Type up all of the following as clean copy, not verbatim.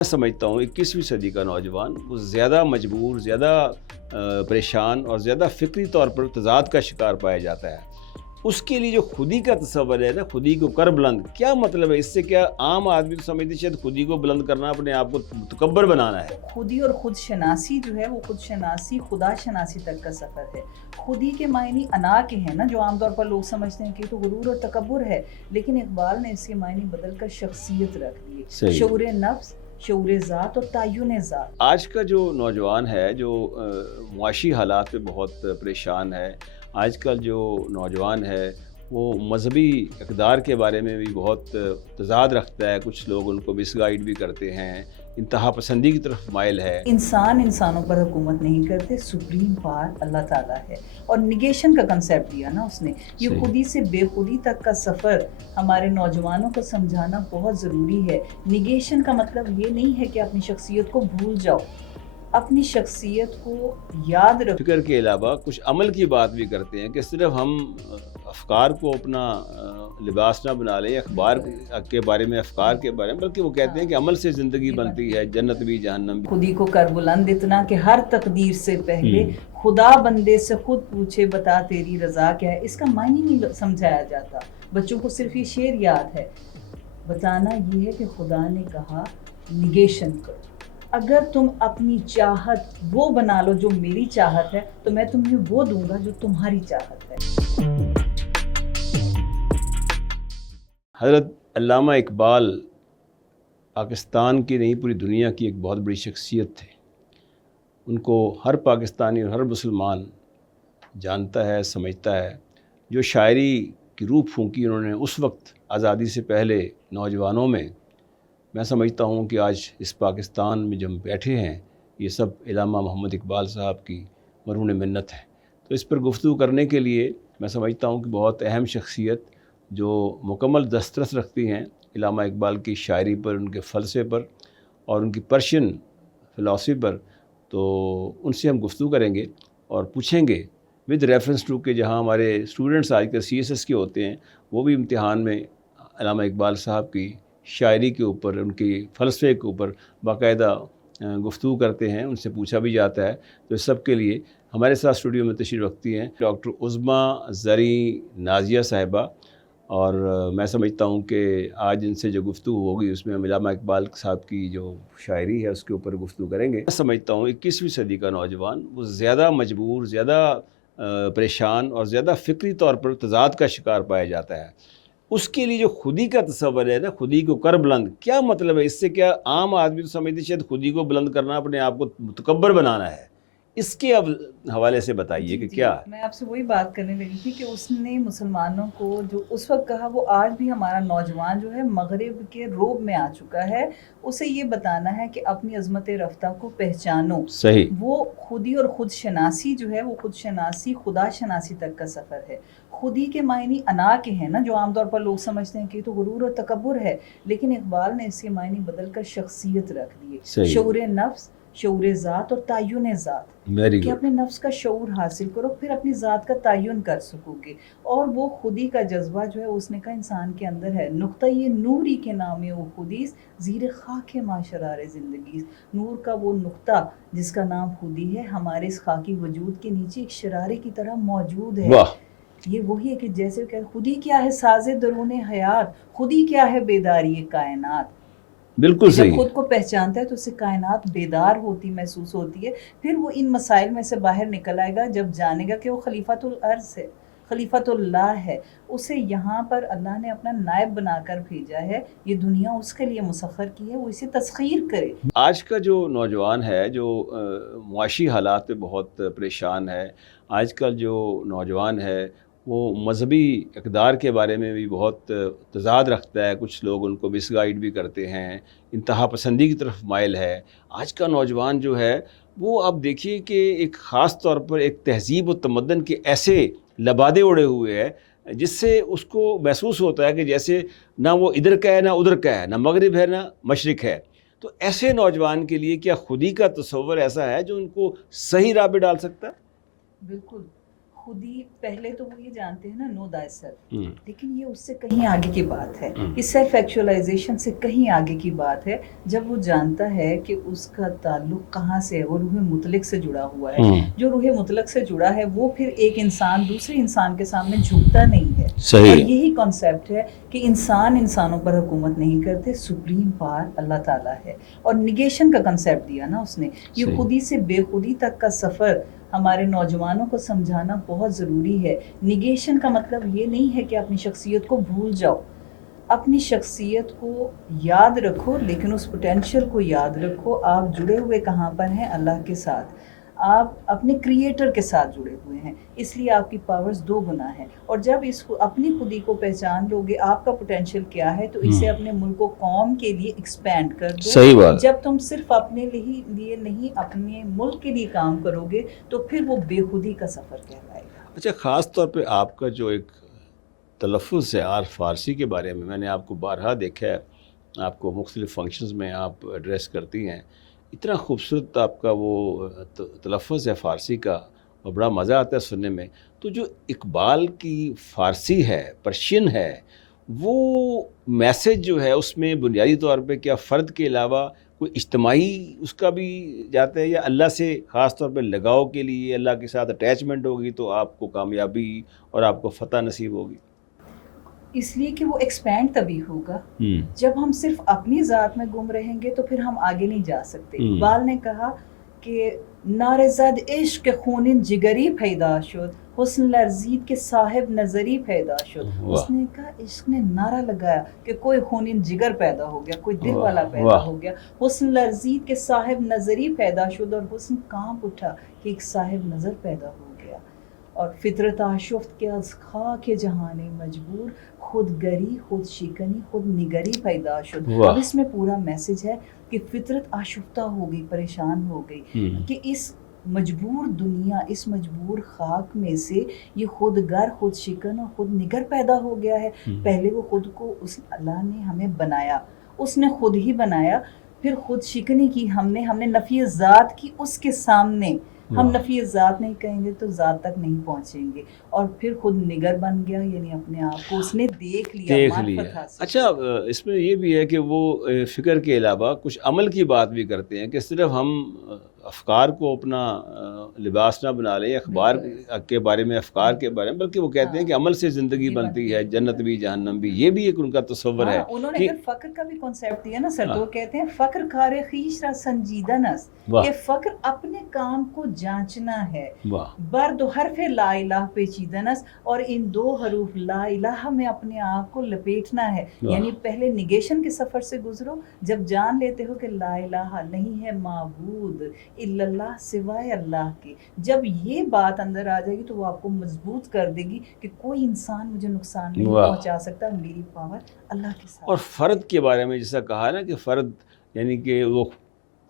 मैं समझता हूँ 21वीं सदी का नौजवान वो ज़्यादा मजबूर, ज़्यादा परेशान और ज़्यादा फ़िक्री तौर पर तज़ाद का शिकार पाया जाता है। उसके लिए जो खुदी का तसव्वुर है ना, खुदी को कर बुलंद, क्या मतलब है इससे? क्या आम आदमी तो समझते शायद खुदी को बुलंद करना अपने आप को मुतकब्बर बनाना है। खुदी और खुद शनासी जो है वो खुद शनासी खुदा शनासी तक का सफ़र है। खुदी के मायने अना के हैं ना, जो आमतौर पर लोग समझते हैं कि तो गुरूर और तकब्बुर है, लेकिन इकबाल ने इसके मायने बदल कर शख्सियत रख दिए। सही। शऊर नफ्स, शऊर ज़ात और तायुन ज़ात। आज का जो नौजवान है जो मुआशी हालात में बहुत परेशान है, आजकल जो नौजवान है वो मजहबी इक़्तिदार के बारे में भी बहुत तज़ाद रखता है। कुछ लोग उनको मिसगाइड भी करते हैं, इंतहा पसंदी की तरफ माइल है। इंसान इंसानों पर हुकूमत नहीं करते, सुप्रीम पावर अल्लाह ताला है। और निगेशन का कंसेप्ट दिया ना उसने, ये सही। खुदी से बेखुदी तक का सफ़र हमारे नौजवानों को समझाना बहुत ज़रूरी है। निगेशन का मतलब ये नहीं है कि अपनी शख्सियत को भूल जाओ, अपनी शख्सियत को याद रखो। फ़िक्र के अलावा कुछ अमल की बात भी करते हैं कि सिर्फ हम अफ़कार को अपना लिबास ना बना लें, अखबार के बारे में, अफ़कार के बारे में, बल्कि वो कहते हैं कि अमल से ज़िंदगी बनती है, जन्नत भी जहन्नम भी। खुदी को कर बुलंद इतना कि हर तकदीर से पहले खुदा बंदे से खुद पूछे बता तेरी रज़ा क्या है। इसका मायने नहीं समझाया जाता, बच्चों को सिर्फ ये शेर याद है। बताना ये है कि खुदा ने कहा निगेशन करो। अगर तुम अपनी चाहत वो बना लो जो मेरी चाहत है, तो मैं तुम्हें वो दूंगा जो तुम्हारी चाहत है। हज़रत अल्लामा इकबाल पाकिस्तान की नहीं, पूरी दुनिया की एक बहुत बड़ी शख्सियत थे। उनको हर पाकिस्तानी और हर मुसलमान जानता है, समझता है। जो शायरी की रूह फूंकी उन्होंने उस वक्त आज़ादी से पहले नौजवानों में, मैं समझता हूँ कि आज इस पाकिस्तान में जब बैठे हैं, ये सब इल्लामा मोहम्मद इकबाल साहब की मरहून मिन्नत है। तो इस पर गुफ्तगू करने के लिए मैं समझता हूँ कि बहुत अहम शख्सियत जो मुकम्मल दस्तरस रखती हैं इल्लामा इकबाल की शायरी पर, उनके फ़लसफ़े पर और उनकी पर्शियन फ़िलॉसफ़ी पर, तो उनसे हम गुफ्तगू करेंगे और पूछेंगे विद रेफरेंस टू कि जहाँ हमारे स्टूडेंट्स आजकल CSS के होते हैं, वो भी इम्तिहान में इल्लामा इकबाल साहब की शायरी के ऊपर, उनकी फ़लसफ़े के ऊपर बाकायदा गुफ्तगू करते हैं, उनसे पूछा भी जाता है। तो इस सब के लिए हमारे साथ स्टूडियो में तशरीफ़ रखती हैं डॉक्टर उज़्मा ज़री नाज़िया साहिबा, और मैं समझता हूँ कि आज इनसे जो गुफ्तगू होगी उसमें हम इल्लामा इकबाल साहब की जो शायरी है उसके ऊपर गुफ्तगू करेंगे। मैं समझता हूँ 21वीं सदी का नौजवान वो ज़्यादा मजबूर, ज़्यादा परेशान और ज़्यादा फ़िक्री तौर पर तज़ाद का शिकार पाया जाता है। उसके लिए जो खुदी का तसव्वुर है ना, खुदी को कर बुलंद, क्या मतलब है इससे? क्या आम आदमी तो समझते शायद खुदी को बुलंद करना अपने आप को मुतकब्बर बनाना है। इसके अब हवाले से बताइए कि क्या है? मैं आपसे वही बात करने लगी थी कि उसने मुसलमानों को जो उस वक्त कहा, वो आज भी हमारा नौजवान जो है मगरिब के रोब में आ चुका है। उसे ये बताना है कि अपनी अज़मत रफ्ता को पहचानो। सही। वो खुदी और खुद शनासी जो है वो खुद शनासी खुदा शनासी तक का सफ़र है। खुदी के मायने अना के हैं ना, जो आमतौर पर लोग समझते हैं कि तो गुरूर और तकब्बुर है, लेकिन इकबाल ने इसके मायने बदल कर शख्सियत रख दिए। सही। शऊर नफ्स, शऊर ज़ात और तायुन ज़ात, वेरी कि गुड। अपने नफ्स का शऊर हासिल करो, फिर अपनी ज़ात का तयन कर सकोगे। और वो खुदी का जज्बा जो है उसने कहा इंसान के अंदर है। नुक्ता ये नूरी के नामे वो खुदीस ज़ीर खाके माशरार ज़िंदगी। नूर का वो नुक्ता जिसका नाम खुदी है, हमारे इस खाकी वजूद के नीचे एक शरारे की तरह मौजूद है। वाह। ये वही है कि जैसे क्या खुदी क्या है साज़े दरूने हयात, खुदी क्या है बेदारी कायनात। बिल्कुल जब सही खुद है। को पहचानता है तो उससे कायनात बेदार होती महसूस होती है। फिर वो इन मसाइल में से बाहर निकल आएगा जब जानेगा कि वो खलीफातुल अर्ज़ है, खलीफातुल्लाह है। उसे यहाँ पर अल्लाह ने अपना नायब बनाकर भेजा है। ये दुनिया उसके लिए मुसख्खर की है, वो इसे तस्खीर करे। आज का जो नौजवान है जो मुआशी हालात में बहुत परेशान है, आजकल जो नौजवान है वो मजहबी इक़्तिदार के बारे में भी बहुत तज़ाद रखता है। कुछ लोग उनको मिसगाइड भी करते हैं, इंतहा पसंदी की तरफ माइल है। आज का नौजवान जो है वो आप देखिए कि एक ख़ास तौर पर एक तहज़ीब व तमद्दन के ऐसे लबादे उड़े हुए है जिससे उसको महसूस होता है कि जैसे ना वो इधर का है ना उधर का है, ना मगरिब है ना मशरिक़ है। तो ऐसे नौजवान के लिए क्या खुदी का तसव्वुर ऐसा है जो उनको सही राह पे डाल सकता है? बिल्कुल, खुदी पहले तो वो ये जानते हैं ना, नो दाई सेल्फ, हम्म, लेकिन ये उससे कहीं आगे की बात है, ये सेल्फ एक्चुअलाइजेशन से कहीं आगे की बात है। जब वो जानता है कि उसका ताल्लुक कहाँ से है, वो रूह मुतलक से जुड़ा हुआ है, जो रूह मुतलक से जुड़ा है वो फिर एक इंसान दूसरे इंसान के सामने झुकता नहीं है। सही और है। यही कॉन्सेप्ट है कि इंसान इंसानों पर हुकूमत नहीं करते, सुप्रीम पावर अल्लाह ताला है। और निगेशन का कंसेप्ट दिया ना उसने, ये सही। खुदी से बेखुदी तक का सफ़र हमारे नौजवानों को समझाना बहुत ज़रूरी है। निगेशन का मतलब ये नहीं है कि अपनी शख्सियत को भूल जाओ, अपनी शख्सियत को याद रखो, लेकिन उस पोटेंशियल को याद रखो। आप जुड़े हुए कहाँ पर हैं? अल्लाह के साथ, आप अपने क्रिएटर के साथ जुड़े हुए हैं, इसलिए आपकी पावर्स दो गुना है। और जब इस अपनी खुदी को पहचान लोगे, आपका पोटेंशियल क्या है, तो इसे अपने मुल्क और कौम के लिए एक्सपैंड कर दो। सही बात। जब तुम सिर्फ अपने लिए नहीं, अपने मुल्क के लिए काम करोगे, तो फिर वो बेखुदी का सफ़र कहलाएगा। अच्छा, ख़ास तौर पे आपका जो एक तलफ़ुज़ है आर फ़ारसी के बारे में, मैंने आपको बारहा देखा है, आपको मुख्तलिफ़ फंक्शंस में आप एड्रेस करती हैं, इतना खूबसूरत आपका वो तलफ़ुज़ है फ़ारसी का, और बड़ा मज़ा आता है सुनने में। तो जो इकबाल की फ़ारसी है, पर्शियन है, वो मैसेज जो है उसमें बुनियादी तौर पे क्या फ़र्द के अलावा कोई इज्तिमाई उसका भी जाता है, या अल्लाह से ख़ास तौर पे लगाव के लिए, अल्लाह के साथ अटैचमेंट होगी तो आपको कामयाबी और आपको फ़तह नसीब होगी? इसलिए कि वो एक्सपैंड तभी होगा जब हम सिर्फ अपनी ज़ात में गुम रहेंगे, तो फिर हम आगे नहीं जा सकते। इकबाल ने कहा कि नारेज़द इश्क के खूनिन जिगरी पैदा शुद, हुस्न लर्जीद के साहिब नज़री पैदा शुद। उसने कहा, इश्क ने नारा लगाया कि कोई खूनिन जिगर पैदा हो गया, कोई दिल वाला पैदा हो गया, हुस्न लर्जीद के साहिब नज़री पैदा शुद, और हुस्न कांप उठा कि एक साहिब नज़र पैदा हो गया। और फितरत आशुफ्त के अज़ खाक जहाने मजबूर, खुद गरी खुद शिकनी खुद निगरी पैदा शुद। अब इसमें पूरा मैसेज है कि फितरत आशुफ्ता हो गई, परेशान हो गई कि इस मजबूर दुनिया, इस मजबूर खाक में से ये खुद गर खुद शिकन और खुद निगर पैदा हो गया है। पहले वो खुद को उस अल्लाह ने हमें बनाया, उसने खुद ही बनाया, फिर खुद शिकनी की हमने नफ़ी ज़ात की उसके सामने। हम नफ़ी ज़ात नहीं कहेंगे तो ज़ात तक नहीं पहुँचेंगे, और फिर खुद निगर बन गया, यानी अपने आप को उसने देख लिया। अच्छा, इसमें ये भी है कि वो फ़िक्र के अलावा कुछ अमल की बात भी करते हैं कि सिर्फ हम अफ़कार को अपना लिबास ना बना लें, अखबार के बारे में, अफ़कार के बारे में, बल्कि वो कहते हैं कि अमल से ज़िंदगी बनती है, जन्नत भी जहन्नम भी। ये भी एक उनका तस्वर है। उन्होंने अगर फ़क्र का भी कॉन्सेप्ट दिया ना सर, तो कहते हैं फ़क्र खारे खीश रा संजीदा नस, कि फ़क्र अपने काम को जांचना है। बर दो हरफ़े ला इलाह पेचीदा नस, और इन दो हरूफ ला इलाह में अपने आप को लपेटना है। यानी पहले निगेशन के सफ़र से गुजरो, जब जान लेते हो कि ला इलाहा नहीं है माबूद इल्लल्लाह सिवाय अल्लाह के, जब ये बात अंदर आ जाएगी तो वो आपको मजबूत कर देगी कि कोई इंसान मुझे नुकसान नहीं पहुंचा सकता, मेरी पावर अल्लाह के साथ। और फ़र्द के बारे में जैसा कहा ना कि फ़र्द यानी कि वो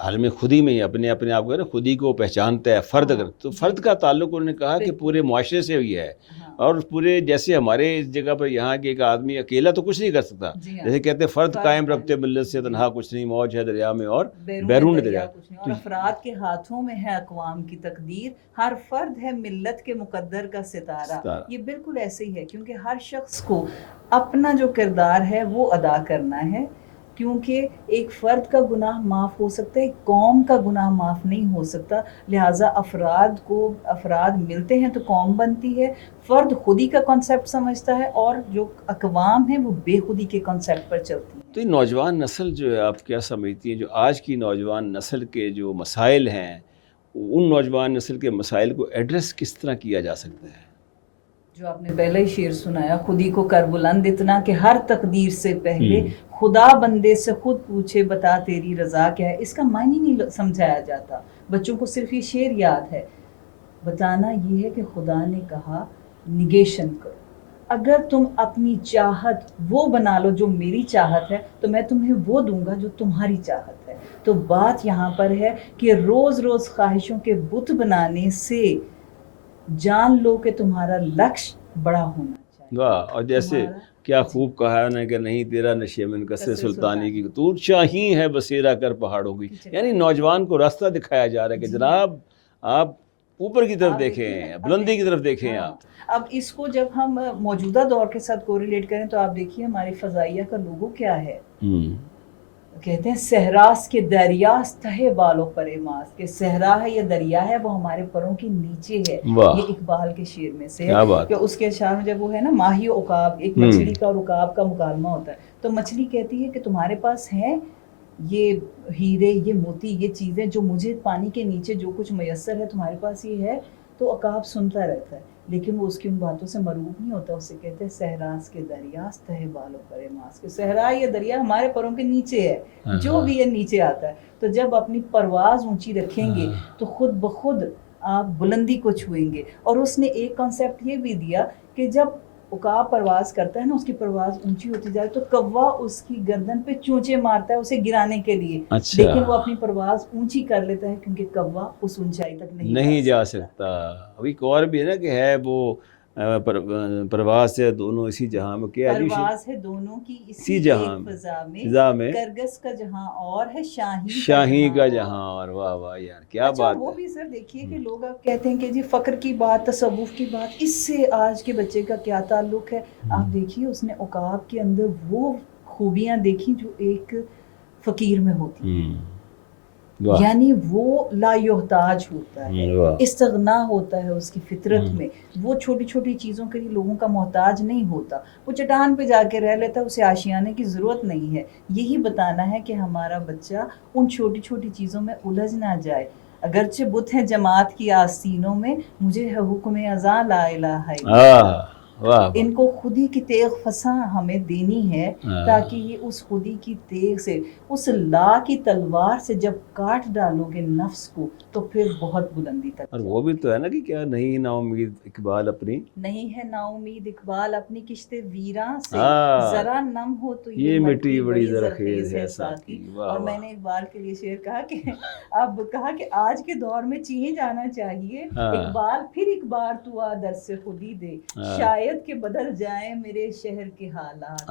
आलम खुदी में ही अपने आप को ना खुदी को पहचानता है फ़र्द। अगर तो फ़र्द का ताल्लुक़ उन्होंने कहा कि पूरे मुआशरे से ही है, और पूरे जैसे हमारे इस जगह पर यहाँ के एक आदमी अकेला तो कुछ नहीं कर सकता, जैसे कहते हैं फ़र्द कायम रब्ते मिल्लत से तन्हा कुछ नहीं, मौज है दरिया में और बैरून दरिया। और अफराद के हाथों में है अक़वाम की तकदीर, हर फर्द है मिल्लत के मुकद्दर का सितारा। ये बिल्कुल ऐसे ही है, क्योंकि हर शख्स को अपना जो किरदार है वो अदा करना है, क्योंकि एक फ़र्द का गुनाह माफ़ हो सकता है, कौम का गुनाह माफ़ नहीं हो सकता। लिहाजा अफराद मिलते हैं तो कौम बनती है। फ़र्द खुदी का कॉन्सेप्ट समझता है, और जो अक़वाम है वो बेखुदी के कॉन्सेप्ट पर चलती है। तो ये नौजवान नस्ल जो है, आप क्या समझती हैं, जो आज की नौजवान नस्ल के जो मसाइल हैं, उन नौजवान नस्ल के मसाइल को एड्रेस किस तरह किया जा सकता है? जो आपने पहले ही शेर सुनाया, खुदी को कर बुलंद इतना कि हर तकदीर से पहले खुदा बंदे से खुद पूछे बता तेरी रज़ा क्या है। इसका मायने नहीं समझाया जाता, बच्चों को सिर्फ ये शेर याद है। बताना ये है कि खुदा ने कहा निगेशन करो, अगर तुम अपनी चाहत वो बना लो जो मेरी चाहत है, तो मैं तुम्हें वो दूंगा जो तुम्हारी चाहत है। तो बात यहाँ पर है कि रोज़ रोज़ ख्वाहिशों के बुत बनाने से जान लो कि तुम्हारा लक्ष्य बड़ा होना चाहिए। वाह, और जैसे क्या खूब कहा है ना कि नहीं तेरा नशे में कसरे सुल्तानी की तू चाही है बसेरा कर पहाड़ों की। यानी नौजवान को रास्ता दिखाया जा रहा है कि जनाब आप اوپر کی طرف آپ دیکھیں، دیکھیے، اب بلندی کی دیکھیے، طرف دیکھیں ہاں، آپ۔ اب اس کو جب ہم موجودہ دور کے ساتھ کوریلیٹ کریں تو آپ دیکھیے ہماری فضائیہ کا لوگو کیا ہے، کہتے ہیں صحراس کے دریاست ہے بالوں پر ماس، کہ صحرا ہے یا دریا ہے وہ ہمارے پروں کے نیچے ہے۔ واہ یہ اقبال کے شعر میں سے ہے کیا بات کہ اس کے اشعار میں جب وہ ہے نا ماہی و عقاب، ایک مچھلی کا اور عقاب کا مکالمہ ہوتا ہے، تو مچھلی کہتی ہے کہ تمہارے پاس ہیں یہ ہیرے، یہ موتی، یہ چیزیں جو مجھے پانی کے نیچے جو کچھ میسر ہے تمہارے پاس یہ ہے، تو عقاب سنتا رہتا ہے لیکن وہ اس کی ان باتوں سے مرعوب نہیں ہوتا، اسے کہتے ہیں صحراس کے دریاست ہے بالوں پر ماس، کہ صحرا یا دریا ہمارے پروں کے نیچے ہے، جو بھی ہے نیچے آتا ہے۔ تو جب اپنی پرواز اونچی رکھیں گے تو خود بخود آپ بلندی کو چھوئیں گے۔ اور اس نے ایک کانسیپٹ یہ بھی دیا کہ جب عقاب پرواز کرتا ہے نا، اس کی پرواز اونچی ہوتی جائے تو کوا اس کی گردن پہ چونچے مارتا ہے اسے گرانے کے لیے، اچھا لیکن وہ اپنی پرواز اونچی کر لیتا ہے کیونکہ کوا اس اونچائی تک نہیں جا سکتا۔ ابھی ایک اور بھی ہے نا کہ ہے وہ پرواز سے دونوں اسی جہاں میں، کیا عجیب پرواز ہے دونوں کی اسی جہاں ایک فضا میں، کرگس کا جہاں اور ہے شاہی کا جہاں اور۔ واہ واہ یار کیا اچھا بات وہ ہے۔ بھی سر دیکھیے کہ لوگ اب کہتے ہیں کہ جی فقر کی بات، تصوف کی بات، اس سے آج کے بچے کا کیا تعلق ہے؟ آپ دیکھیے اس نے عقاب کے اندر وہ خوبیاں دیکھی جو ایک فقیر میں ہوتی ہیں، واہ یعنی وہ لا یحتاج ہوتا ہے، واہ استغنا ہوتا ہے اس کی فطرت میں، وہ چھوٹی چھوٹی چیزوں کے لیے لوگوں کا محتاج نہیں ہوتا، وہ چٹان پہ جا کے رہ لیتا ہے، اسے آشیانے کی ضرورت نہیں ہے۔ یہی بتانا ہے کہ ہمارا بچہ ان چھوٹی چھوٹی چیزوں میں الجھ نہ جائے، اگرچہ بت ہیں جماعت کی آستینوں میں، مجھے ہے حکم اذاں لا الہ الا اللہ، واہ ان کو خودی کی تیغ فساں ہمیں دینی ہے تاکہ یہ اس خودی کی تیغ سے، اس لا کی تلوار سے جب کاٹ ڈالو گے نفس کو تو پھر بہت بلندی تک اور وہ بھی تو ہے نا کہ کیا نہیں نا امید اقبال اپنی، نہیں ہے نا امید اقبال اپنی کشت ویراں سے، ہاں ذرا نم ہو تو یہ یہ مٹی مٹی بڑی بڑی زرخیز زرخیز ہے ہے ساتھی۔ ساتھی۔ واہ اور میں واہ نے اقبال کے لیے شعر کہا کہ اب کہا کہ آج کے دور میں چین جانا چاہیے اقبال، پھر ایک بار تو آ در سے خودی دے، شاید کہ بدل جائیں میرے شہر کے حالات،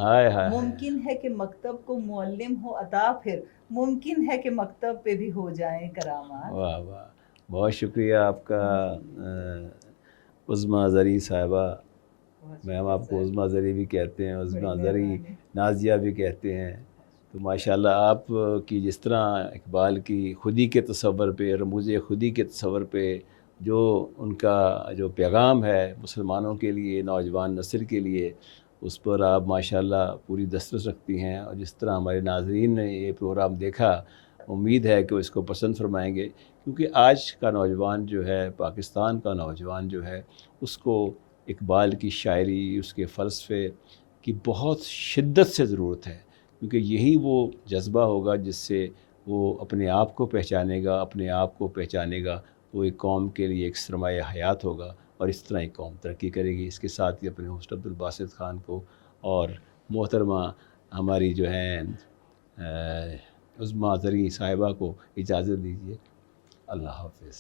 ممکن ہے کہ مکتب کو معلم ہو عطا، پھر ممکن ہے کہ مکتب پہ بھی ہو جائیں کرامات۔ واہ واہ بہت شکریہ آپ کا عظمیٰ زریں صاحبہ، میں ہم آپ کو عظمیٰ زریں بھی کہتے ہیں، عظمیٰ زریں نازیہ بھی کہتے ہیں۔ تو ماشاءاللہ آپ کی جس طرح اقبال کی خودی کے تصور پہ، رموز خودی کے تصور پہ جو ان کا جو پیغام ہے مسلمانوں کے لیے، نوجوان نسل کے لیے، اس پر آپ ماشاءاللہ پوری دسترس رکھتی ہیں، اور جس طرح ہمارے ناظرین نے یہ پروگرام دیکھا، امید ہے کہ وہ اس کو پسند فرمائیں گے، کیونکہ آج کا نوجوان جو ہے، پاکستان کا نوجوان جو ہے، اس کو اقبال کی شاعری، اس کے فلسفے کی بہت شدت سے ضرورت ہے، کیونکہ یہی وہ جذبہ ہوگا جس سے وہ اپنے آپ کو پہچانے گا، اپنے آپ کو پہچانے گا، وہ ایک قوم کے لیے ایک سرمایہ حیات ہوگا، اور اس طرح ایک قوم ترقی کرے گی۔ اس کے ساتھ ہی اپنے ہوسٹ عبدالباسط خان کو اور محترمہ ہماری جو ہیں عظمیٰ زریں صاحبہ کو اجازت دیجیے۔ اللہ حافظ۔